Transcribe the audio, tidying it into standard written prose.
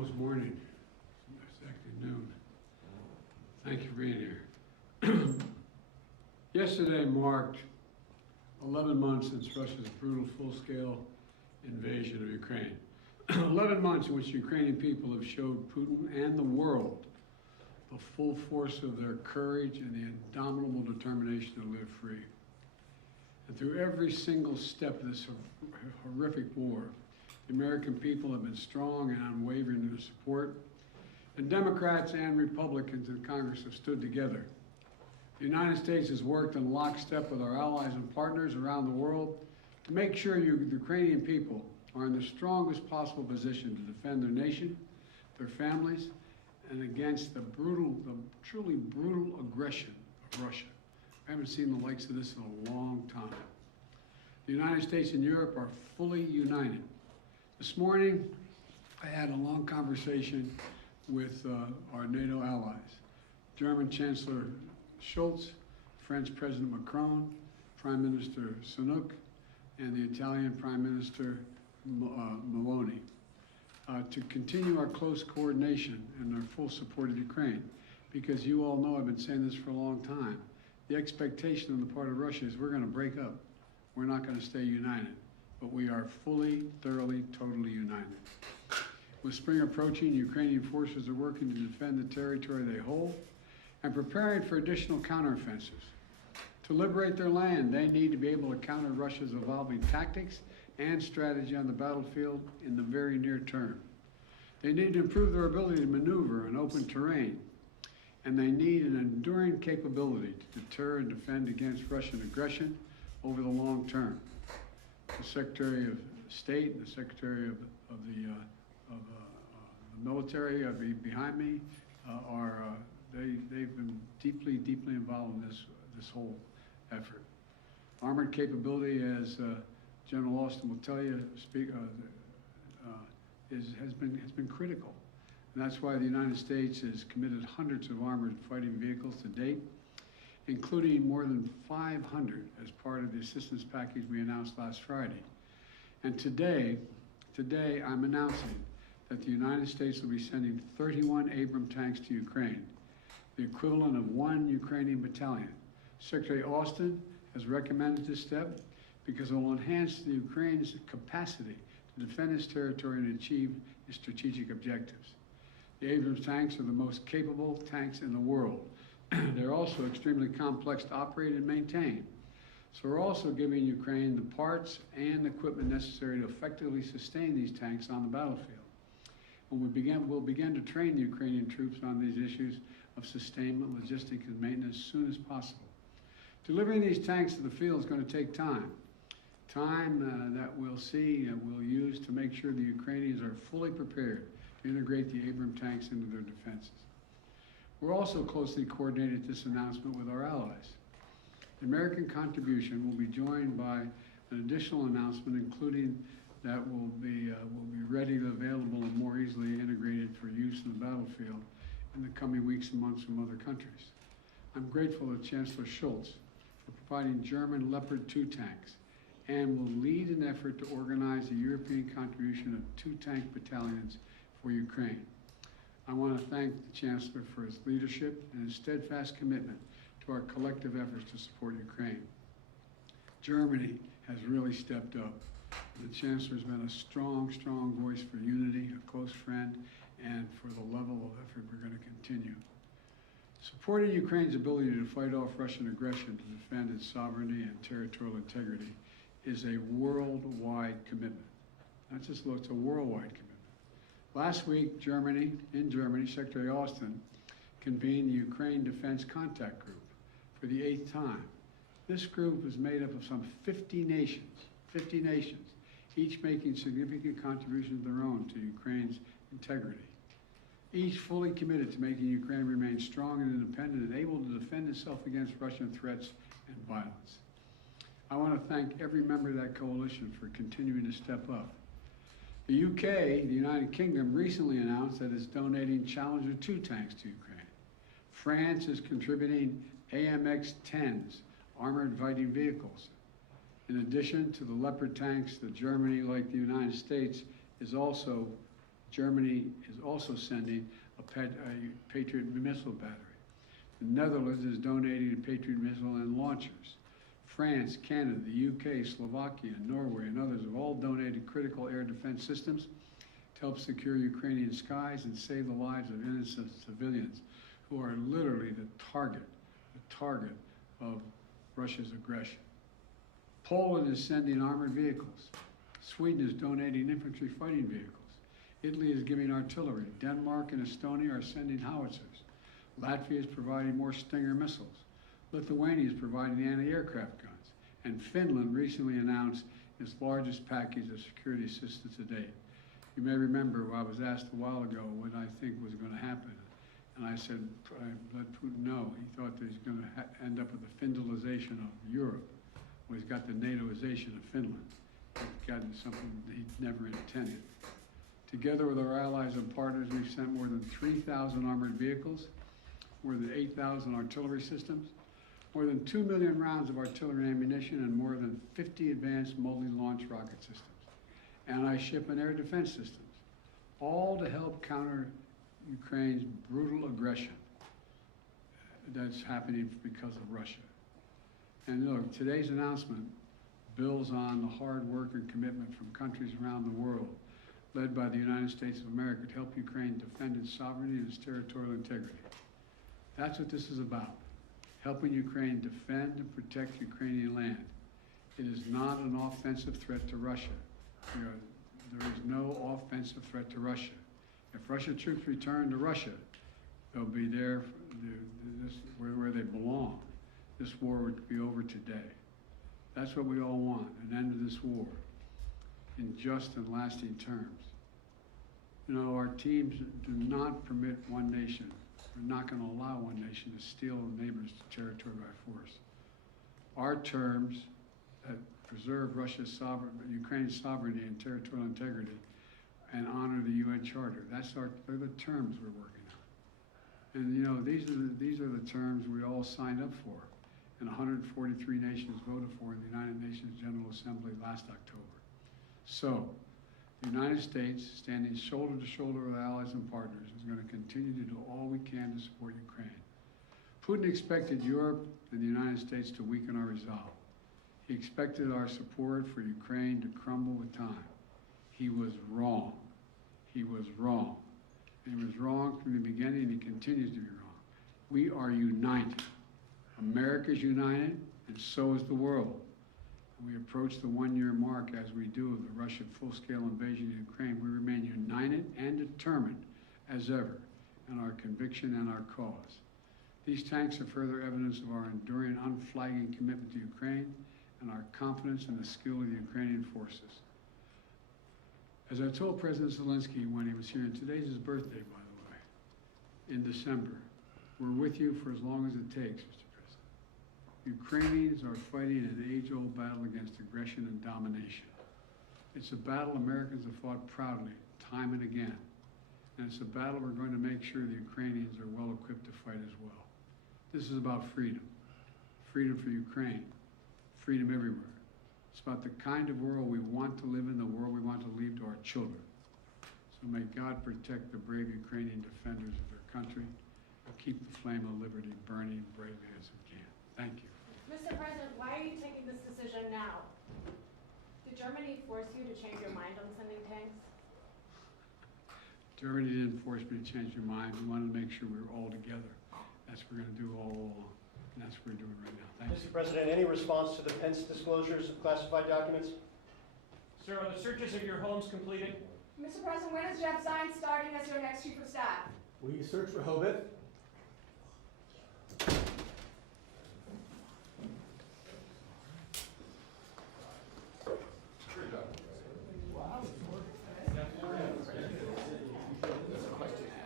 almost morning. It's actually noon. Thank you for being here. Yesterday marked 11 months since Russia's brutal full-scale invasion of Ukraine. 11 months in which Ukrainian people have showed Putin and the world the full force of their courage and the indomitable determination to live free. And through every single step of this horrific war, the American people have been strong and unwavering in their support, and Democrats and Republicans in Congress have stood together. The United States has worked in lockstep with our allies and partners around the world to make sure the Ukrainian people are in the strongest possible position to defend their nation, their families, and against the truly brutal aggression of Russia. I haven't seen the likes of this in a long time. The United States and Europe are fully united. This morning, I had a long conversation with our NATO allies, German Chancellor Scholz, French President Macron, Prime Minister Sunak, and the Italian Prime Minister Meloni, to continue our close coordination and our full support of Ukraine. Because you all know I've been saying this for a long time. The expectation on the part of Russia is we're going to break up. We're not going to stay united. But we are fully, thoroughly, totally united. With spring approaching, Ukrainian forces are working to defend the territory they hold and preparing for additional counteroffensives. To liberate their land, they need to be able to counter Russia's evolving tactics and strategy on the battlefield in the very near term. They need to improve their ability to maneuver in open terrain, and they need an enduring capability to deter and defend against Russian aggression over the long term. The Secretary of State and the Secretary of the military behind me they've been deeply involved in this whole effort. Armored capability, as General Austin will tell you, has been critical, and that's why the United States has committed hundreds of armored fighting vehicles to date, including more than 500 as part of the assistance package we announced last Friday. And today I'm announcing that the United States will be sending 31 Abrams tanks to Ukraine, the equivalent of 1 Ukrainian battalion. Secretary Austin has recommended this step because it will enhance the Ukraine's capacity to defend its territory and achieve its strategic objectives. The Abrams tanks are the most capable tanks in the world. They're also extremely complex to operate and maintain. So we're also giving Ukraine the parts and equipment necessary to effectively sustain these tanks on the battlefield. When we'll begin to train the Ukrainian troops on these issues of sustainment, logistics, and maintenance as soon as possible. Delivering these tanks to the field is going to take time. Time that we'll use to make sure the Ukrainians are fully prepared to integrate the Abrams tanks into their defenses. We're also closely coordinated this announcement with our allies. The American contribution will be joined by an additional announcement, including that will be readily available and more easily integrated for use in the battlefield in the coming weeks and months from other countries. I'm grateful to Chancellor Scholz for providing German Leopard 2 tanks and will lead an effort to organize a European contribution of 2 tank battalions for Ukraine. I want to thank the Chancellor for his leadership and his steadfast commitment to our collective efforts to support Ukraine. Germany has really stepped up. The Chancellor has been a strong voice for unity, a close friend, and for the level of effort we're going to continue. Supporting Ukraine's ability to fight off Russian aggression to defend its sovereignty and territorial integrity is a worldwide commitment. Not just it's a worldwide commitment. Last week, in Germany, Secretary Austin convened the Ukraine Defense Contact Group for the 8th time. This group is made up of some 50 nations, each making significant contributions of their own to Ukraine's integrity. Each fully committed to making Ukraine remain strong and independent and able to defend itself against Russian threats and violence. I want to thank every member of that coalition for continuing to step up. The UK, the United Kingdom, recently announced that it's donating Challenger 2 tanks to Ukraine. France is contributing AMX-10s, armored fighting vehicles. In addition to the Leopard tanks, that Germany, like the United States, is also Germany is also sending a Patriot missile battery. The Netherlands is donating a Patriot missile and launchers. France, Canada, the UK, Slovakia, Norway, and others have all donated critical air defense systems to help secure Ukrainian skies and save the lives of innocent civilians who are literally the target of Russia's aggression. Poland is sending armored vehicles. Sweden is donating infantry fighting vehicles. Italy is giving artillery. Denmark and Estonia are sending howitzers. Latvia is providing more Stinger missiles. Lithuania is providing anti-aircraft guns. And Finland recently announced its largest package of security assistance to date. You may remember I was asked a while ago what I think was going to happen. And I said, I let Putin know. He thought that he's going to end up with the Finlandization of Europe. Well, he's got the NATOization of Finland. He's gotten something that he never intended. Together with our allies and partners, we've sent more than 3,000 armored vehicles, more than 8,000 artillery systems, more than 2 million rounds of artillery ammunition, and more than 50 advanced multi-launch rocket systems, anti-ship and air defense systems, all to help counter Ukraine's brutal aggression that's happening because of Russia. And look, today's announcement builds on the hard work and commitment from countries around the world, led by the United States of America, to help Ukraine defend its sovereignty and its territorial integrity. That's what this is about, helping Ukraine defend and protect Ukrainian land. It is not an offensive threat to Russia. There is no offensive threat to Russia. If Russian troops return to Russia, they'll be there where they belong. This war would be over today. That's what we all want, an end to this war in just and lasting terms. You know, our teams do not permit one nation. We're not going to allow one nation to steal a neighbor's territory by force. Our terms that preserve Ukraine's sovereignty and territorial integrity and honor the UN Charter. They're the terms we're working on. And you know, these are the terms we all signed up for and 143 nations voted for in the United Nations General Assembly last October. So, the United States, standing shoulder to shoulder with allies and partners, is going to continue to do all we can to support Ukraine. Putin expected Europe and the United States to weaken our resolve. He expected our support for Ukraine to crumble with time. He was wrong. He was wrong. And he was wrong from the beginning, and he continues to be wrong. We are united. America is united, and so is the world. We approach the one-year mark, as we do, of the Russian full-scale invasion of Ukraine. We remain united and determined as ever in our conviction and our cause. These tanks are further evidence of our enduring, unflagging commitment to Ukraine and our confidence in the skill of the Ukrainian forces. As I told President Zelensky when he was here, and today's his birthday, by the way, in December, we're with you for as long as it takes, Mr. President. Ukrainians are fighting an age-old battle against aggression and domination. It's a battle Americans have fought proudly, time and again. And it's a battle we're going to make sure the Ukrainians are well equipped to fight as well. This is about freedom. Freedom for Ukraine. Freedom everywhere. It's about the kind of world we want to live in, the world we want to leave to our children. So may God protect the brave Ukrainian defenders of their country and keep the flame of liberty burning bravely as we can. Thank you. Mr. President, why are you taking this decision now? Did Germany force you to change your mind on sending tanks? Germany didn't force me to change your mind. We wanted to make sure we were all together. That's what we're going to do all along. And that's what we're doing right now. Thank you. Mr. President, any response to the Pence disclosures of classified documents? Sir, are the searches of your homes completed? Mr. President, when is Jeff Zients starting as your next chief of staff? We searched for Hobeth,